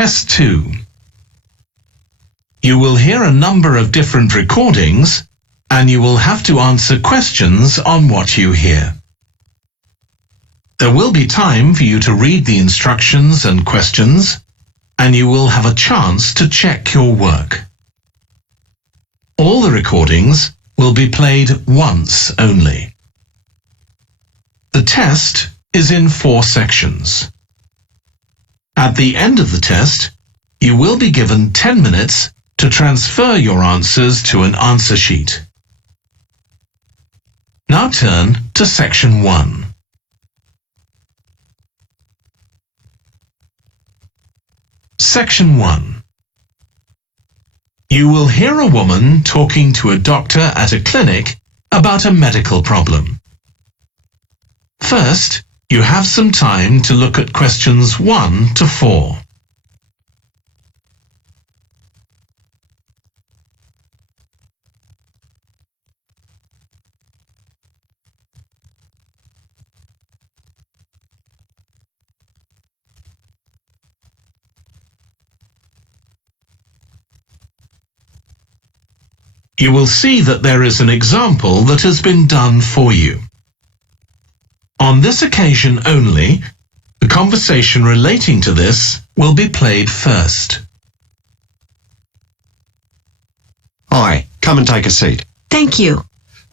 Test 2. You will hear a number of different recordings and you will have to answer questions on what you hear. There will be time for you to read the instructions and questions, and you will have a chance to check your work. All the recordings will be played once only. The test is in 4 sections. At the end of the test, you will be given 10 minutes to transfer your answers to an answer sheet. Now turn to Section 1. Section 1. You will hear a woman talking to a doctor at a clinic about a medical problem. First, you have some time to look at questions 1 to 4. You will see that there is an example that has been done for you. On this occasion only, the conversation relating to this will be played first. Hi, come and take a seat. Thank you.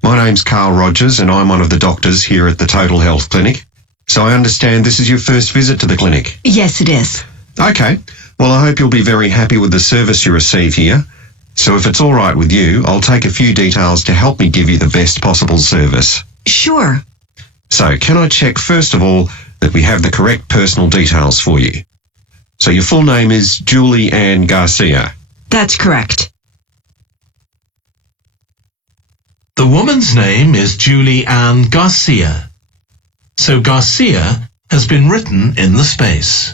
My name's Carl Rogers and I'm one of the doctors here at the Total Health Clinic. So I understand this is your first visit to the clinic. Yes, it is. Okay, well I hope you'll be very happy with the service you receive here. So if it's all right with you, I'll take a few details to help me give you the best possible service. Sure. So can I check first of all that we have the correct personal details for you? So your full name is Julie Ann Garcia. That's correct. The woman's name is Julie Ann Garcia. So Garcia has been written in the space.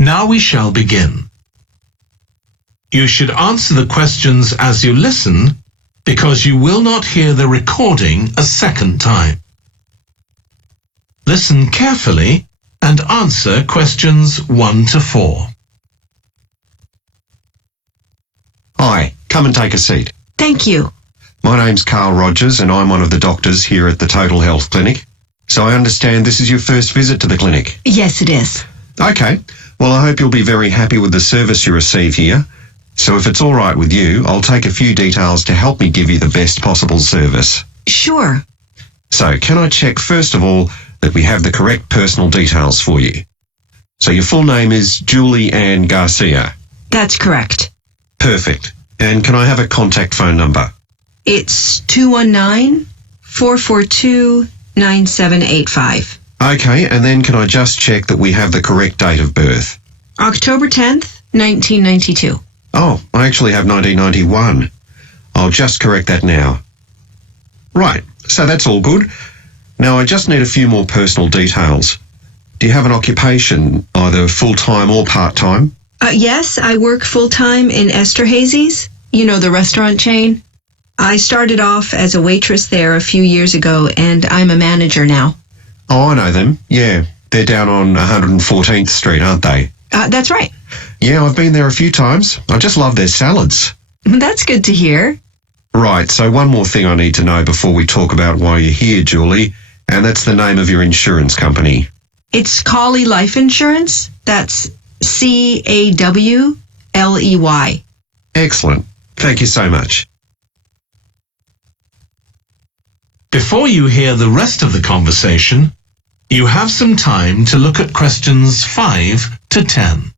Now we shall begin. You should answer the questions as you listen because you will not hear the recording a second time. Listen carefully and answer questions 1 to 4. Hi, come and take a seat. Thank you. My name's Carl Rogers and I'm one of the doctors here at the Total Health Clinic. So I understand this is your first visit to the clinic. Yes, it is. Okay, well I hope you'll be very happy with the service you receive here. So if it's all right with you, I'll take a few details to help me give you the best possible service. Sure. So can I check first of all that we have the correct personal details for you? So your full name is Julie Ann Garcia. That's correct. Perfect. And can I have a contact phone number? It's 219-442-9785. Okay, and then can I just check that we have the correct date of birth? October 10th, 1992. Oh, I actually have 1991. I'll just correct that now. Right, so that's all good. Now I just need a few more personal details. Do you have an occupation, either full-time or part-time? Yes, I work full-time in Esterhazy's, you know, the restaurant chain. I started off as a waitress there a few years ago, and I'm a manager now. Oh, I know them. Yeah, they're down on 114th Street, aren't they? That's right. Yeah, I've been there a few times. I just love their salads. That's good to hear. Right, so one more thing I need to know before we talk about why you're here, Julie, and that's the name of your insurance company. It's Cawley Life Insurance. That's C-A-W-L-E-Y. Excellent. Thank you so much. Before you hear the rest of the conversation, you have some time to look at questions 5 to 10.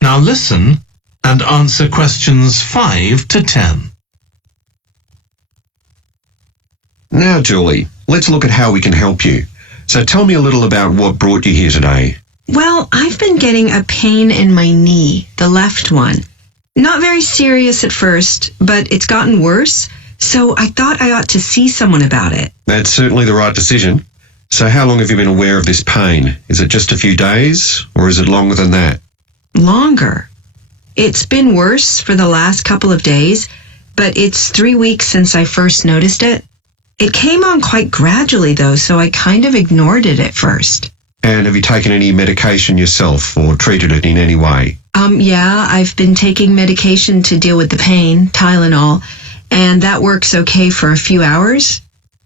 Now listen and answer questions 5 to 10. Now, Julie, let's look at how we can help you. So tell me a little about what brought you here today. Well, I've been getting a pain in my knee, the left one. Not very serious at first, but it's gotten worse, so I thought I ought to see someone about it. That's certainly the right decision. So how long have you been aware of this pain? Is it just a few days, or is it longer than that? Longer. It's been worse for the last couple of days, but it's 3 weeks since I first noticed it. It came on quite gradually, though, so I kind of ignored it at first. And have you taken any medication yourself or treated it in any way? Yeah, I've been taking medication to deal with the pain, Tylenol, and that works okay for a few hours,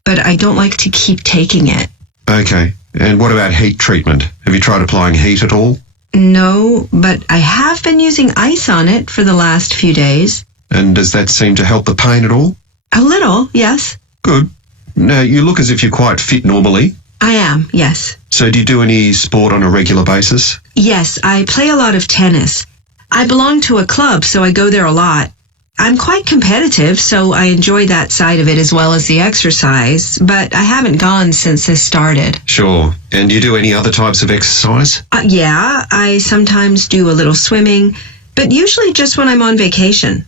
but I don't like to keep taking it. Okay. And what about heat treatment? Have you tried applying heat at all? No, but I have been using ice on it for the last few days. And does that seem to help the pain at all? A little, yes. Good. Now, you look as if you're quite fit normally. I am, yes. So do you do any sport on a regular basis? Yes, I play a lot of tennis. I belong to a club, so I go there a lot. I'm quite competitive, so I enjoy that side of it as well as the exercise, but I haven't gone since this started. Sure. And do you do any other types of exercise? Yeah, I sometimes do a little swimming, but usually just when I'm on vacation.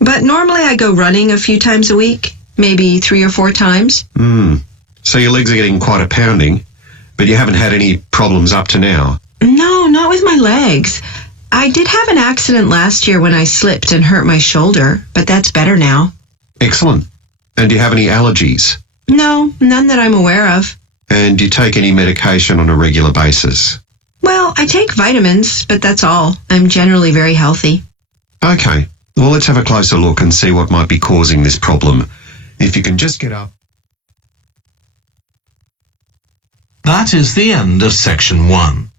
But normally I go running a few times a week, maybe 3 or 4 times. So your legs are getting quite a pounding, but you haven't had any problems up to now? No, not with my legs. I did have an accident last year when I slipped and hurt my shoulder, but that's better now. Excellent. And do you have any allergies? No, none that I'm aware of. And do you take any medication on a regular basis? Well, I take vitamins, but that's all. I'm generally very healthy. Okay. Well, let's have a closer look and see what might be causing this problem. If you can just get up. That is the end of section 1.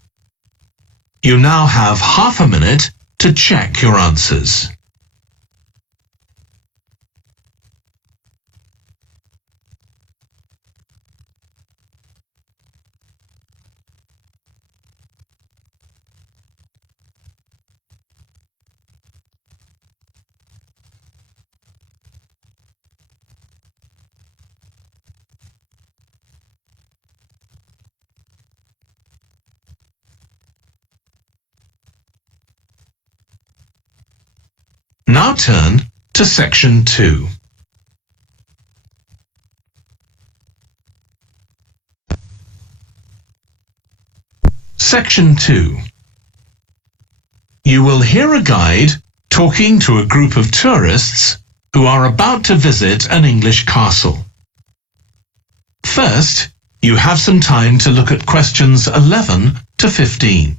You now have half a minute to check your answers. Now turn to section 2. Section 2. You will hear a guide talking to a group of tourists who are about to visit an English castle. First, you have some time to look at questions 11 to 15.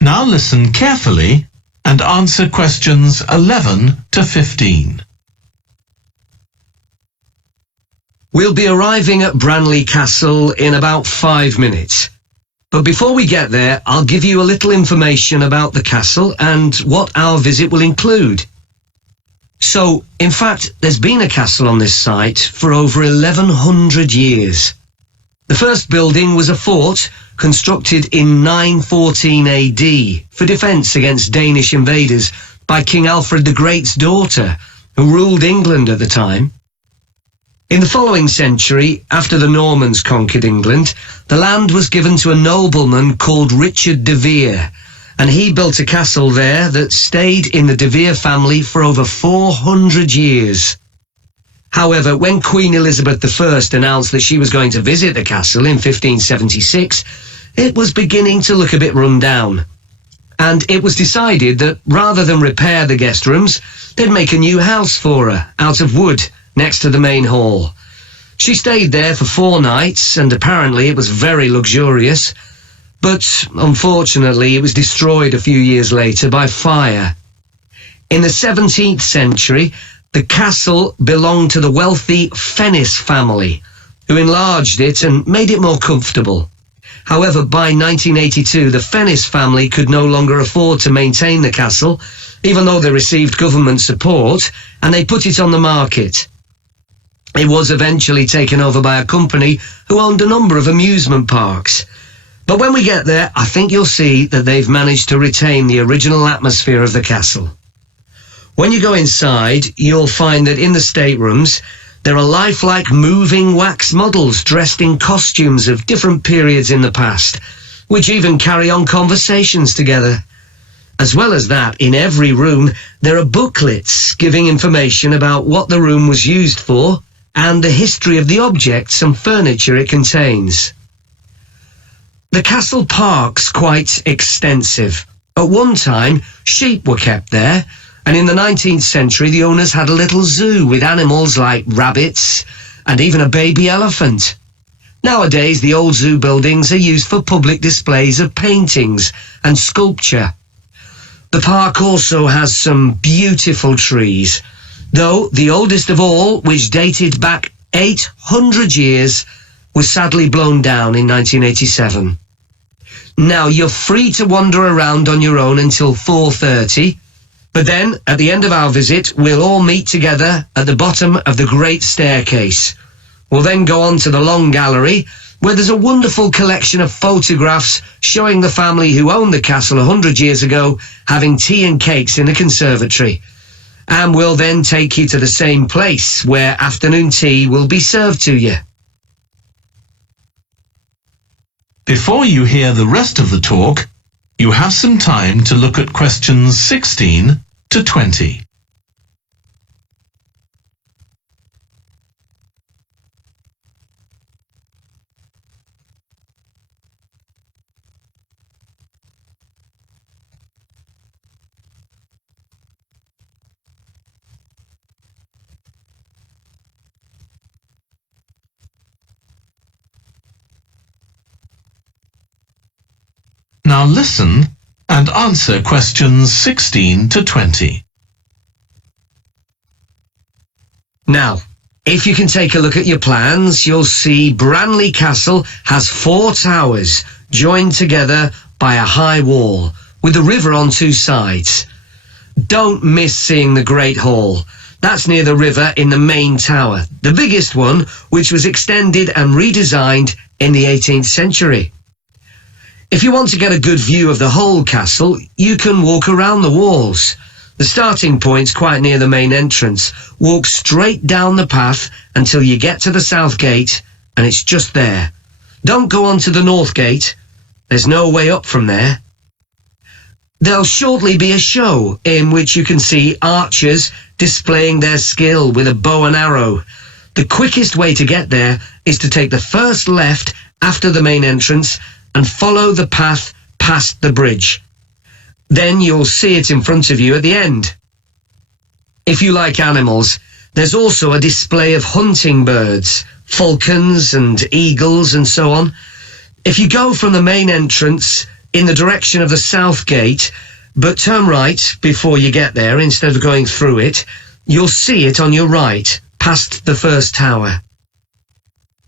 Now listen carefully and answer questions 11 to 15. We'll be arriving at Branley Castle in about 5 minutes. But before we get there, I'll give you a little information about the castle and what our visit will include. So, in fact, there's been a castle on this site for over 1100 years. The first building was a fort constructed in 914 AD for defence against Danish invaders by King Alfred the Great's daughter, who ruled England at the time. In the following century, after the Normans conquered England, the land was given to a nobleman called Richard de Vere, and he built a castle there that stayed in the De Vere family for over 400 years. However, when Queen Elizabeth I announced that she was going to visit the castle in 1576, it was beginning to look a bit run down. And it was decided that rather than repair the guest rooms, they'd make a new house for her, out of wood, next to the main hall. She stayed there for 4 nights, and apparently it was very luxurious. But unfortunately, it was destroyed a few years later by fire. In the 17th century, the castle belonged to the wealthy Fennis family, who enlarged it and made it more comfortable. However, by 1982, the Fennis family could no longer afford to maintain the castle, even though they received government support, and they put it on the market. It was eventually taken over by a company who owned a number of amusement parks. But when we get there, I think you'll see that they've managed to retain the original atmosphere of the castle. When you go inside, you'll find that in the staterooms, there are lifelike moving wax models dressed in costumes of different periods in the past, which even carry on conversations together. As well as that, in every room, there are booklets giving information about what the room was used for and the history of the objects and furniture it contains. The castle park's quite extensive. At one time, sheep were kept there, and in the 19th century the owners had a little zoo with animals like rabbits and even a baby elephant. Nowadays the old zoo buildings are used for public displays of paintings and sculpture. The park also has some beautiful trees, though the oldest of all, which dated back 800 years, was sadly blown down in 1987. Now, you're free to wander around on your own until 4:30, but then, at the end of our visit, we'll all meet together at the bottom of the Great Staircase. We'll then go on to the Long Gallery, where there's a wonderful collection of photographs showing the family who owned the castle 100 years ago having tea and cakes in the conservatory. And we'll then take you to the same place where afternoon tea will be served to you. Before you hear the rest of the talk, you have some time to look at questions 16 to 20. Now listen and answer questions 16 to 20. Now, if you can take a look at your plans, you'll see Branley Castle has 4 towers joined together by a high wall with the river on 2 sides. Don't miss seeing the Great Hall. That's near the river in the main tower, the biggest one, which was extended and redesigned in the 18th century. If you want to get a good view of the whole castle, you can walk around the walls. The starting point's quite near the main entrance. Walk straight down the path until you get to the south gate, and it's just there. Don't go on to the north gate. There's no way up from there. There'll shortly be a show in which you can see archers displaying their skill with a bow and arrow. The quickest way to get there is to take the first left after the main entrance and follow the path past the bridge. Then you'll see it in front of you at the end. If you like animals, there's also a display of hunting birds, falcons and eagles and so on. If you go from the main entrance in the direction of the south gate, but turn right before you get there instead of going through it, you'll see it on your right, past the first tower.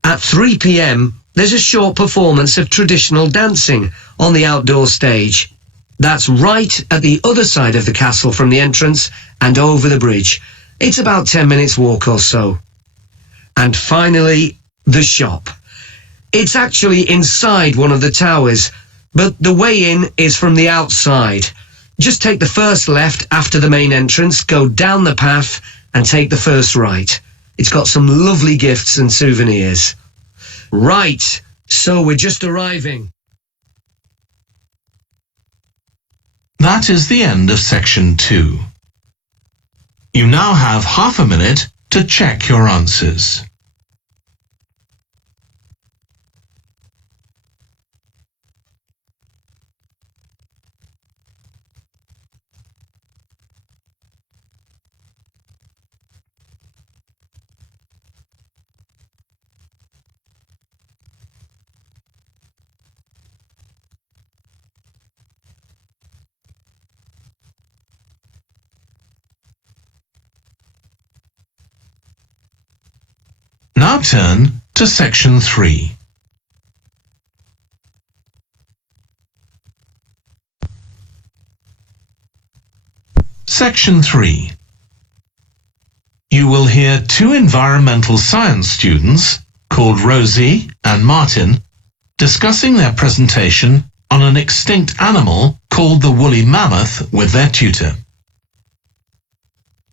At 3 p.m, there's a short performance of traditional dancing on the outdoor stage. That's right at the other side of the castle from the entrance and over the bridge. It's about 10 minutes walk or so. And finally, the shop. It's actually inside one of the towers, but the way in is from the outside. Just take the first left after the main entrance, go down the path and take the first right. It's got some lovely gifts and souvenirs. Right, so we're just arriving. That is the end of section 2. You now have half a minute to check your answers. Now turn to Section 3. Section 3. You will hear two environmental science students called Rosie and Martin discussing their presentation on an extinct animal called the woolly mammoth with their tutor.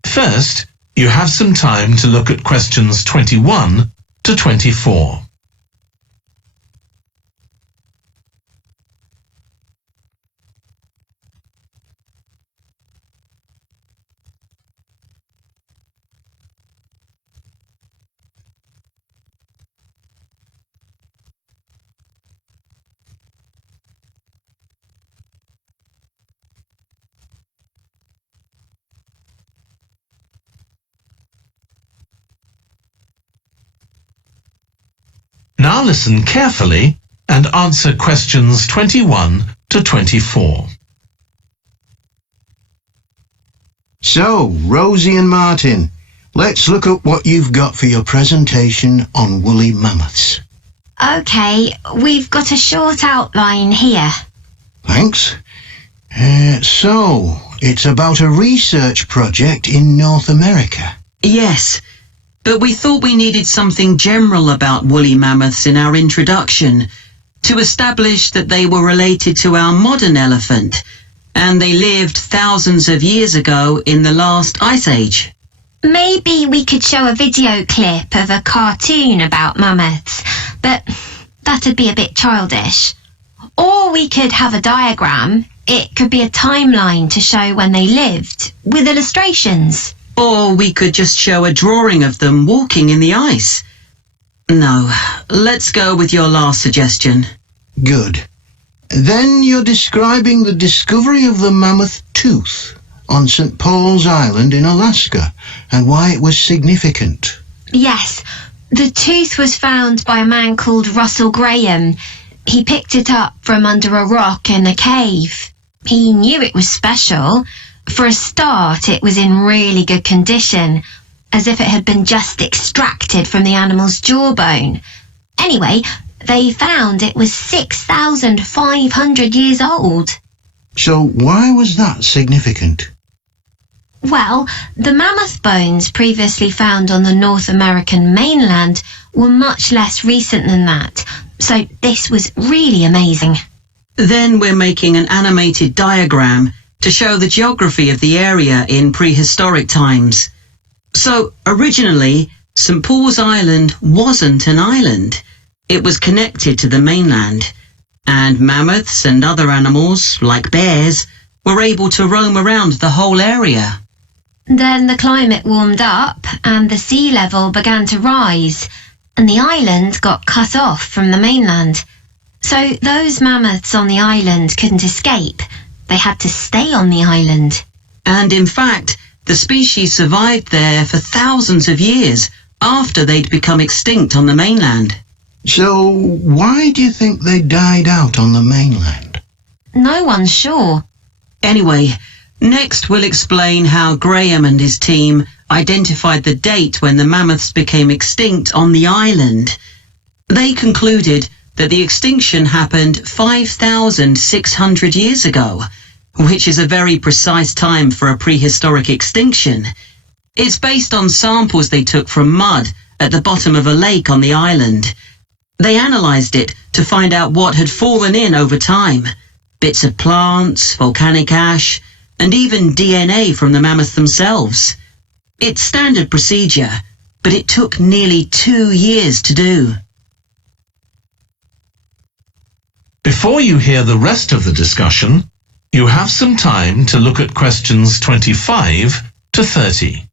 First, you have some time to look at questions 21 to 24. Now listen carefully and answer questions 21 to 24. So, Rosie and Martin, let's look at what you've got for your presentation on woolly mammoths. OK, we've got a short outline here. Thanks. So, it's about a research project in North America. Yes, but we thought we needed something general about woolly mammoths in our introduction to establish that they were related to our modern elephant, and they lived thousands of years ago in the last ice age. Maybe we could show a video clip of a cartoon about mammoths, but that'd be a bit childish. Or we could have a diagram. It could be a timeline to show when they lived, with illustrations. Or we could just show a drawing of them walking in the ice. No, let's go with your last suggestion. Good. Then you're describing the discovery of the mammoth tooth on St. Paul's Island in Alaska and why it was significant. Yes, the tooth was found by a man called Russell Graham. He picked it up from under a rock in a cave. He knew it was special. For a start, it was in really good condition, as if it had been just extracted from the animal's jawbone. Anyway, they found it was 6,500 years old. So why was that significant? Well, the mammoth bones previously found on the North American mainland were much less recent than that, so this was really amazing. Then we're making an animated diagram to show the geography of the area in prehistoric times. So, originally, St. Paul's Island wasn't an island. It was connected to the mainland, and mammoths and other animals, like bears, were able to roam around the whole area. Then the climate warmed up and the sea level began to rise, and the island got cut off from the mainland. So those mammoths on the island couldn't escape. They had to stay on the island. And in fact, the species survived there for thousands of years after they'd become extinct on the mainland. So why do you think they died out on the mainland? No one's sure. Anyway, next we'll explain how Graham and his team identified the date when the mammoths became extinct on the island. They concluded that the extinction happened 5,600 years ago, which is a very precise time for a prehistoric extinction. It's based on samples they took from mud at the bottom of a lake on the island. They analysed it to find out what had fallen in over time. Bits of plants, volcanic ash, and even DNA from the mammoths themselves. It's standard procedure, but it took nearly 2 years to do. Before you hear the rest of the discussion, you have some time to look at questions 25 to 30.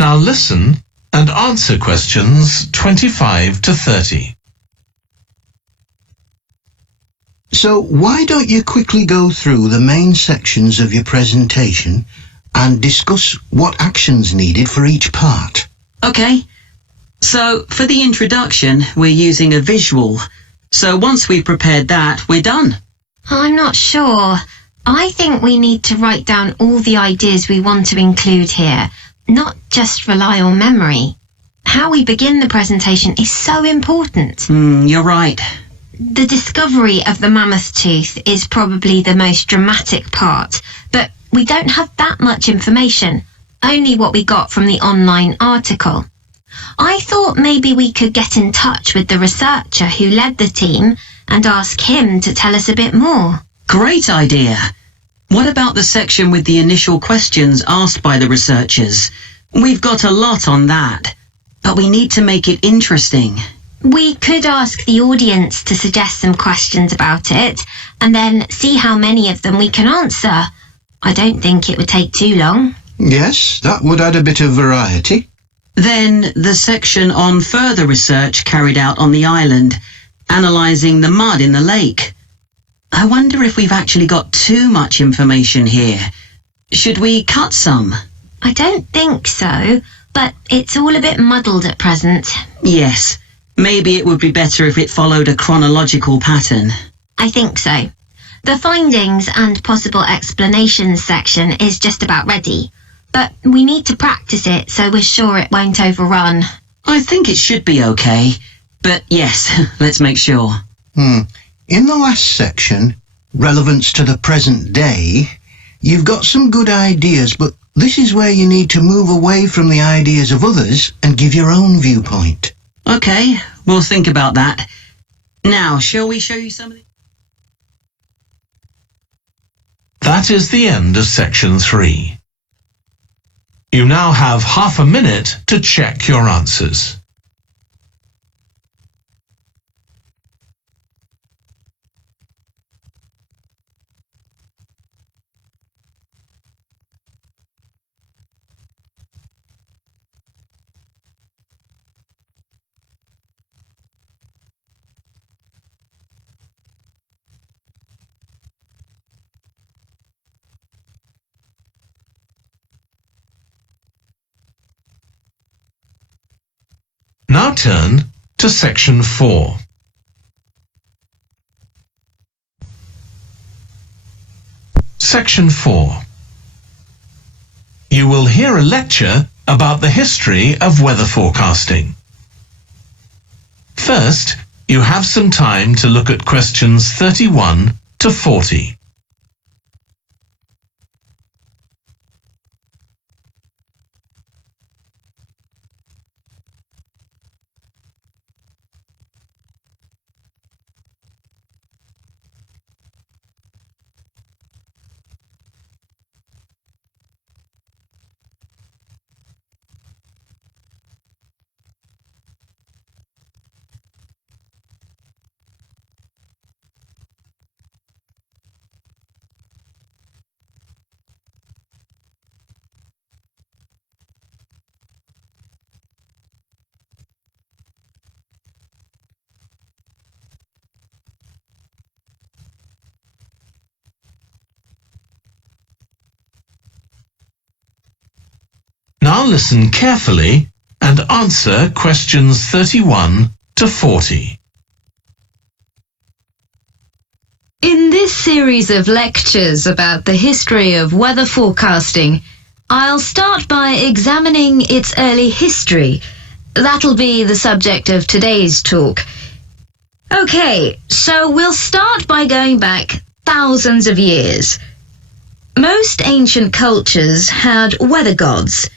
Now listen and answer questions 25 to 30. So why don't you quickly go through the main sections of your presentation and discuss what actions needed for each part? Okay. So for the introduction, we're using a visual. So once we've prepared that, we're done. I'm not sure. I think we need to write down all the ideas we want to include here, not just rely on memory. How we begin the presentation is so important. You're right. The discovery of the mammoth tooth is probably the most dramatic part, but we don't have that much information, only what we got from the online article. I thought maybe we could get in touch with the researcher who led the team and ask him to tell us a bit more. Great idea. What about the section with the initial questions asked by the researchers? We've got a lot on that, but we need to make it interesting. We could ask the audience to suggest some questions about it and then see how many of them we can answer. I don't think it would take too long. Yes, that would add a bit of variety. Then the section on further research carried out on the island, analysing the mud in the lake. I wonder if we've actually got too much information here. Should we cut some? I don't think so, but it's all a bit muddled at present. Yes. Maybe it would be better if it followed a chronological pattern. I think so. The findings and possible explanations section is just about ready, but we need to practice it so we're sure it won't overrun. I think it should be okay, but yes, let's make sure. In the last section, relevance to the present day, you've got some good ideas, but this is where you need to move away from the ideas of others and give your own viewpoint. Okay, we'll think about that. Now, shall we show you something? That is the end of section 3. You now have half a minute to check your answers. Now turn to section 4. Section 4. You will hear a lecture about the history of weather forecasting. First, you have some time to look at questions 31 to 40. Now listen carefully and answer questions 31 to 40. In this series of lectures about the history of weather forecasting, I'll start by examining its early history. That'll be the subject of today's talk. Okay, so we'll start by going back thousands of years. Most ancient cultures had weather gods,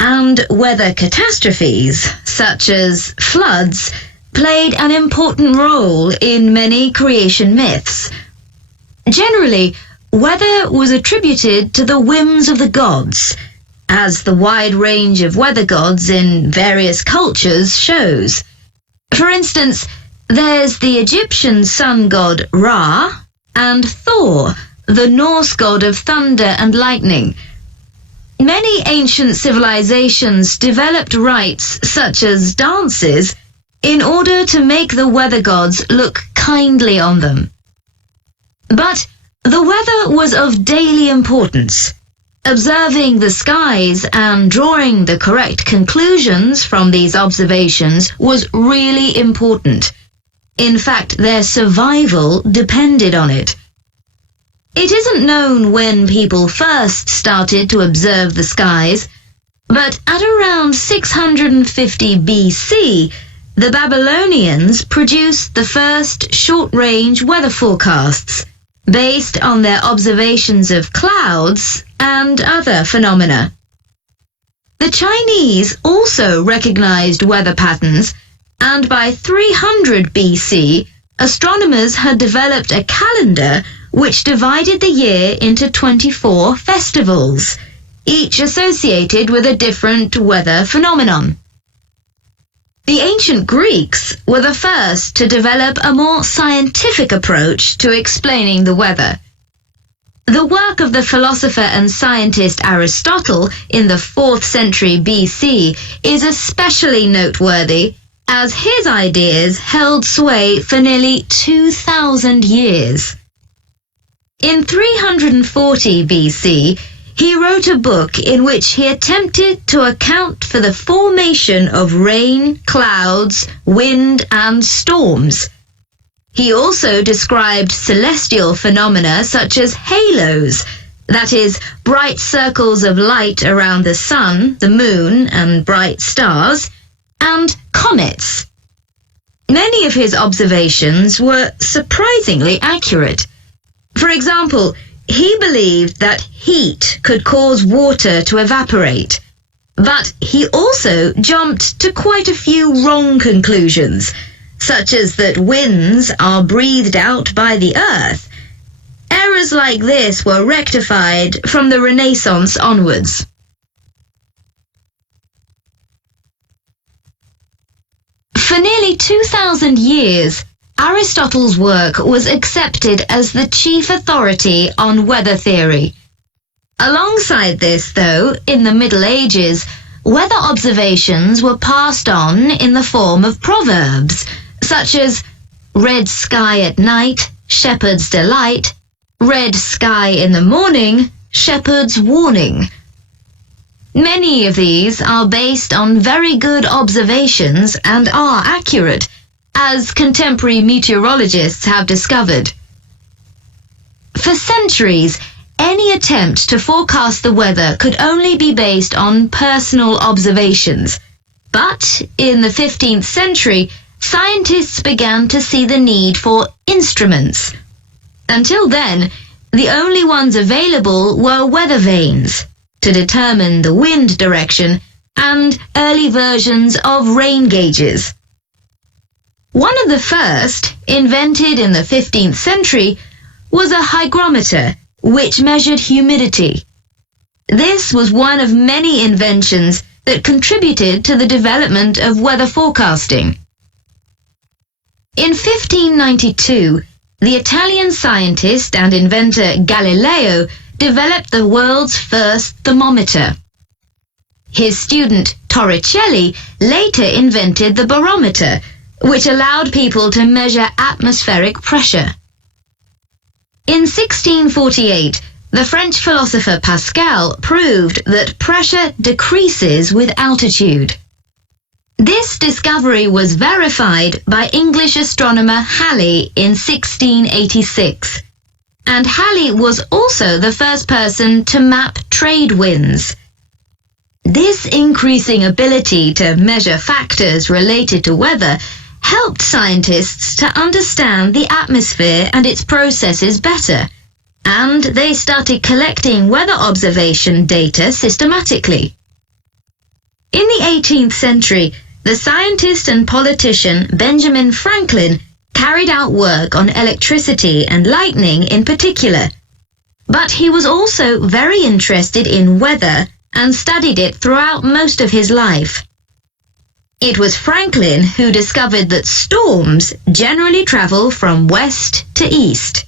and weather catastrophes, such as floods, played an important role in many creation myths. Generally, weather was attributed to the whims of the gods, as the wide range of weather gods in various cultures shows. For instance, there's the Egyptian sun god Ra, and Thor, the Norse god of thunder and lightning. Many ancient civilizations developed rites such as dances in order to make the weather gods look kindly on them. But the weather was of daily importance. Observing the skies and drawing the correct conclusions from these observations was really important. In fact, their survival depended on it. It isn't known when people first started to observe the skies, but at around 650 BC, the Babylonians produced the first short-range weather forecasts based on their observations of clouds and other phenomena. The Chinese also recognized weather patterns, and by 300 BC, astronomers had developed a calendar which divided the year into 24 festivals, each associated with a different weather phenomenon. The ancient Greeks were the first to develop a more scientific approach to explaining the weather. The work of the philosopher and scientist Aristotle in the 4th century BC is especially noteworthy, as his ideas held sway for nearly 2,000 years. In 340 BC, he wrote a book in which he attempted to account for the formation of rain, clouds, wind, and storms. He also described celestial phenomena such as halos, that is, bright circles of light around the sun, the moon, and bright stars, and comets. Many of his observations were surprisingly accurate. For example, he believed that heat could cause water to evaporate, but he also jumped to quite a few wrong conclusions, such as that winds are breathed out by the earth. Errors like this were rectified from the Renaissance onwards. For nearly 2,000 years, Aristotle's work was accepted as the chief authority on weather theory. Alongside this, though, in the Middle Ages, weather observations were passed on in the form of proverbs, such as red sky at night, shepherd's delight, red sky in the morning, shepherd's warning. Many of these are based on very good observations and are accurate, as contemporary meteorologists have discovered. For centuries, any attempt to forecast the weather could only be based on personal observations. But in the 15th century, scientists began to see the need for instruments. Until then, the only ones available were weather vanes to determine the wind direction and early versions of rain gauges. One of the first, invented in the 15th century, was a hygrometer, which measured humidity. This was one of many inventions that contributed to the development of weather forecasting. In 1592, the Italian scientist and inventor Galileo developed the world's first thermometer. His student Torricelli later invented the barometer, which allowed people to measure atmospheric pressure. In 1648, the French philosopher Pascal proved that pressure decreases with altitude. This discovery was verified by English astronomer Halley in 1686, and Halley was also the first person to map trade winds. This increasing ability to measure factors related to weather helped scientists to understand the atmosphere and its processes better, and they started collecting weather observation data systematically. In the 18th century, the scientist and politician Benjamin Franklin carried out work on electricity and lightning in particular, but he was also very interested in weather and studied it throughout most of his life. It was Franklin who discovered that storms generally travel from west to east.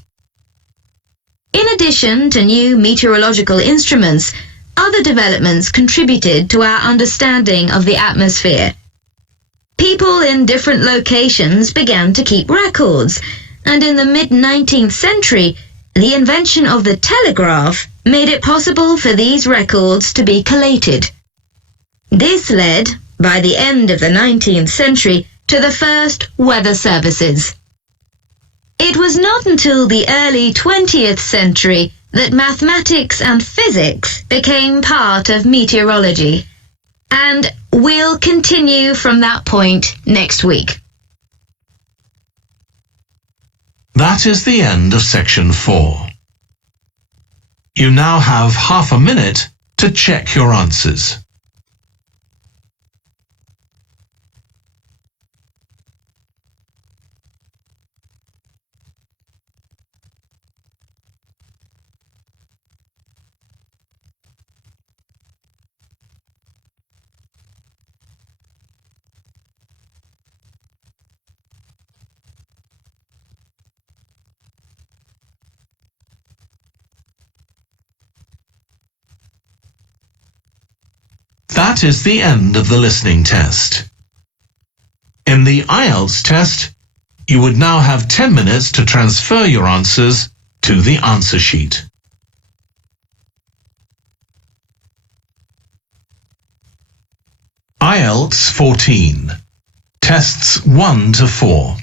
In addition to new meteorological instruments, other developments contributed to our understanding of the atmosphere. People in different locations began to keep records, and in the mid-19th century, The invention of the telegraph made it possible for these records to be collated. This led, by the end of the 19th century, to the first weather services. It was not until the early 20th century that mathematics and physics became part of meteorology, and we'll continue from that point next week. That is the end of section 4. You now have half a minute to check your answers. That is the end of the listening test. In the IELTS test, you would now have 10 minutes to transfer your answers to the answer sheet. IELTS 14, tests 1 to 4.